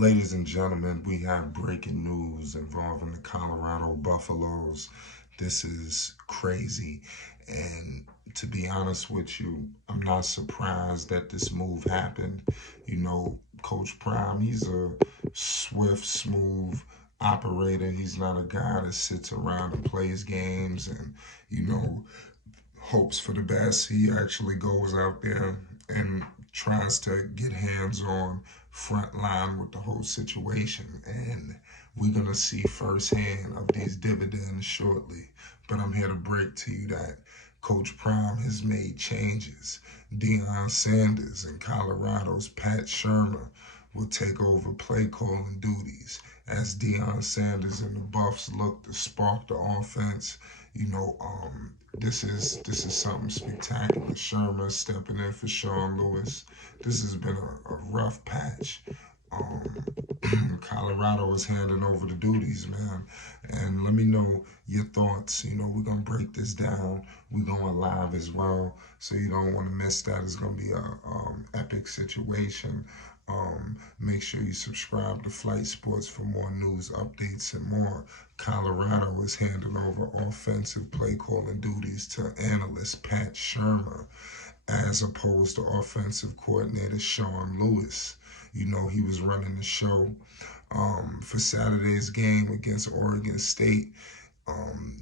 Ladies and gentlemen, we have breaking news involving the Colorado Buffaloes. This is crazy. And to be honest with you, I'm not surprised that this move happened. Coach Prime, he's a swift, smooth operator. He's not a guy that sits around and plays games and, you know, hopes for the best. He actually goes out there and tries to get hands on front line with the whole situation. And we're going to see firsthand of these dividends shortly. But I'm here to break to you that Coach Prime has made changes. Deion Sanders and Colorado's Pat Shurmur will take over play calling duties as Deion Sanders and the Buffs look to spark the offense. You know, this is something spectacular. Shurmur stepping in for Sean Lewis. This has been a rough patch. Um, Colorado is handing over the duties, man. And let me know your thoughts. We're gonna break this down. We're going live as well, so you don't want to miss that. It's gonna be a epic situation. Make sure you subscribe to Flight Sports for more news, updates, and more. Colorado is handing over offensive play calling duties to analyst Pat Shurmur as opposed to offensive coordinator Sean Lewis. He was running the show for Saturday's game against Oregon State.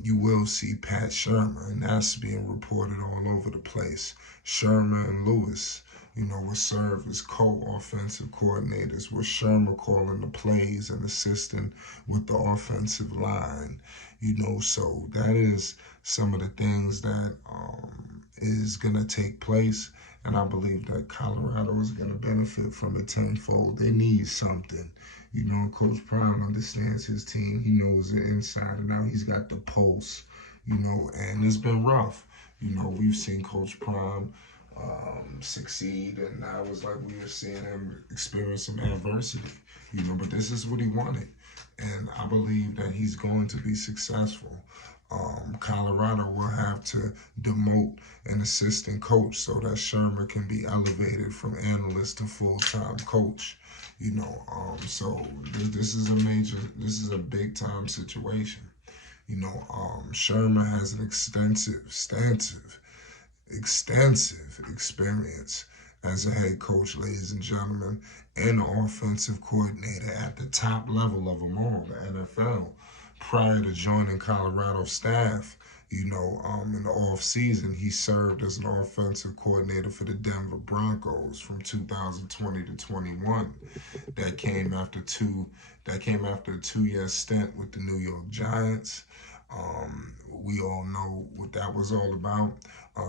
You will see Pat Shurmur, and that's being reported all over the place. Shurmur and Lewis, will serve as co-offensive coordinators, with Shurmur calling the plays and assisting with the offensive line. So that is some of the things that is going to take place. And I believe that Colorado is going to benefit from it tenfold. They need something. Coach Prime understands his team. He knows it inside and out. He's got the pulse, and it's been rough. We've seen Coach Prime succeed, and now it's like we are seeing him experience some adversity, but this is what he wanted. And I believe that he's going to be successful. Colorado will have to demote an assistant coach so that Shurmur can be elevated from analyst to full-time coach. So this is a big time situation. Shurmur has an extensive experience as a head coach, ladies and gentlemen, and an offensive coordinator at the top level of them all, the NFL. Prior to joining Colorado's staff, in the off season, he served as an offensive coordinator for the Denver Broncos from 2020 to 21. That came after a 2-year stint with the New York Giants. We all know what that was all about.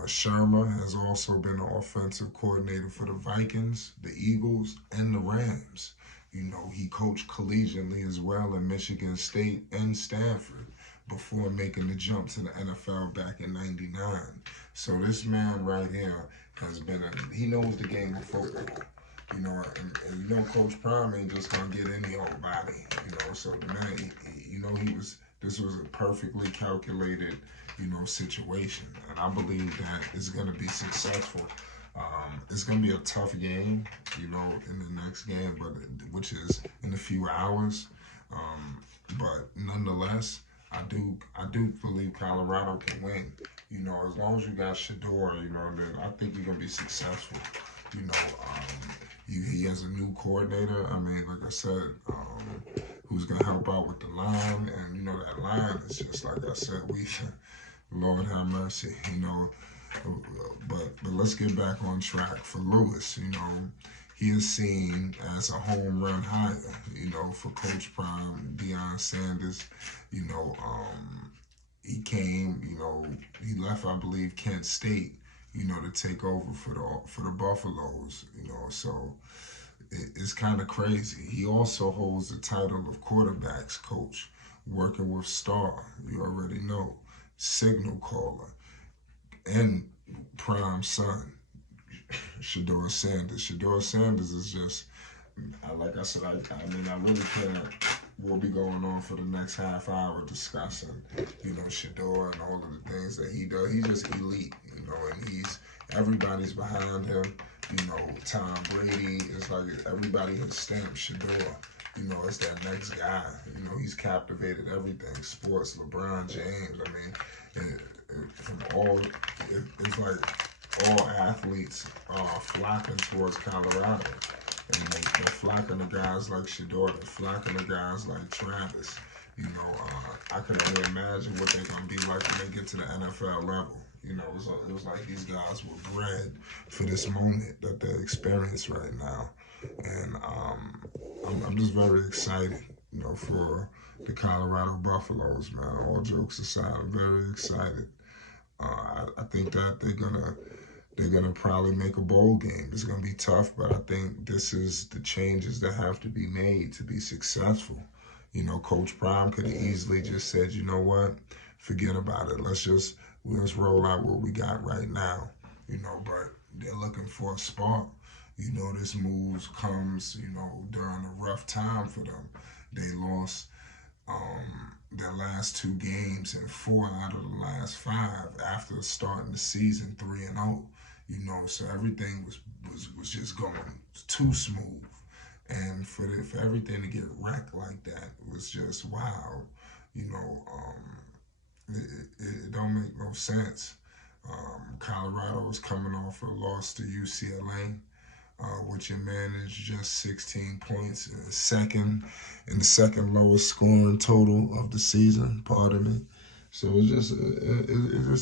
Shurmur has also been an offensive coordinator for the Vikings, the Eagles, and the Rams. He coached collegiately as well at Michigan State and Stanford before making the jump to the NFL back in '99. So this man right here he knows the game of football. And Coach Prime ain't just gonna get any old body. So the man, this was a perfectly calculated, situation, and I believe that it's gonna be successful. It's going to be a tough game, in the next game, which is in a few hours. But nonetheless, I do believe Colorado can win. As long as you got Shador, then I think you're going to be successful. He has a new coordinator. I mean, like I said, who's going to help out with the line. And, that line is just, like I said, Lord have mercy, But let's get back on track. For Lewis, he is seen as a home run hire, for Coach Prime, Deion Sanders. He came, he left, I believe, Kent State, to take over for the Buffaloes, so it's kind of crazy. He also holds the title of quarterbacks coach, working with Star, you already know, signal caller, and Prime son, Shador Sanders. Shador Sanders is just, like I said, I really can't. We'll be going on for the next half hour discussing, Shador and all of the things that he does. He's just elite, and everybody's behind him. Tom Brady is like everybody has stamped Shador It's that next guy. He's captivated everything. Sports, LeBron James. I mean, from it's like all athletes are flocking towards Colorado. And they're flocking to guys like Shador, they're flocking to guys like Travis. I can only imagine what they're going to be like when they get to the NFL level. It was like these guys were bred for this moment that they experience right now. And I'm just very excited, for the Colorado Buffaloes, man. All jokes aside, I'm very excited. I think that they're gonna probably make a bowl game. It's gonna be tough, but I think this is the changes that have to be made to be successful. Coach Prime could have easily just said, you know what, forget about it. Let's roll out what we got right now. But they're looking for a spark. This move comes, during a rough time for them. They lost their last two games and four out of the last five after starting the season 3-0. So everything was just going too smooth, and for everything to get wrecked like that was just wow. It don't make no sense. Colorado was coming off a loss to UCLA, which managed just 16 points in the second lowest scoring total of the season. Pardon me. So it just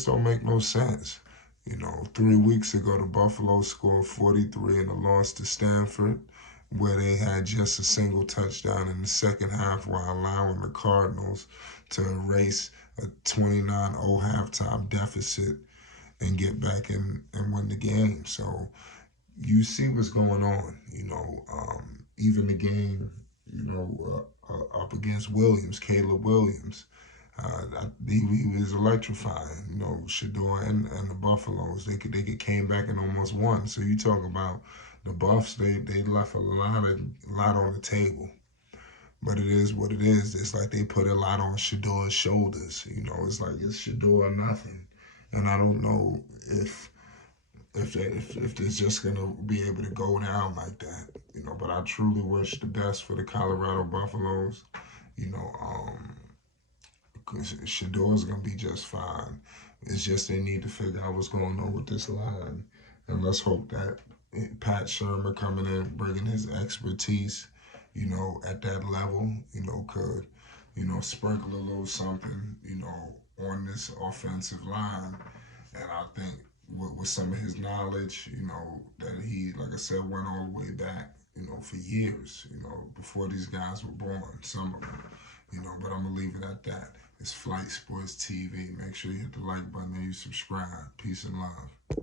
don't make no sense. 3 weeks ago the Buffalo scored 43 in a loss to Stanford, where they had just a single touchdown in the second half while allowing the Cardinals to erase a 29-0 halftime deficit and get back and win the game. So you see what's going on. Even the game, up against Williams, Caleb Williams, he was electrifying. Shador and the Buffaloes, they came back and almost won. So you talk about the Buffs, they left a lot on the table. But it is what it is. It's like they put a lot on Shador's shoulders. It's like it's Shador or nothing. And I don't know if they're just gonna be able to go down like that. But I truly wish the best for the Colorado Buffaloes. Because Shador's gonna be just fine. It's just they need to figure out what's going on with this line, and let's hope that Pat Shurmur coming in, bringing his expertise, at that level, could, sprinkle a little something, on this offensive line. And I think with some of his knowledge, that he, like I said, went all the way back, for years, before these guys were born, some of them, but I'm going to leave it at that. It's Flight Sports TV. Make sure you hit the like button and you subscribe. Peace and love.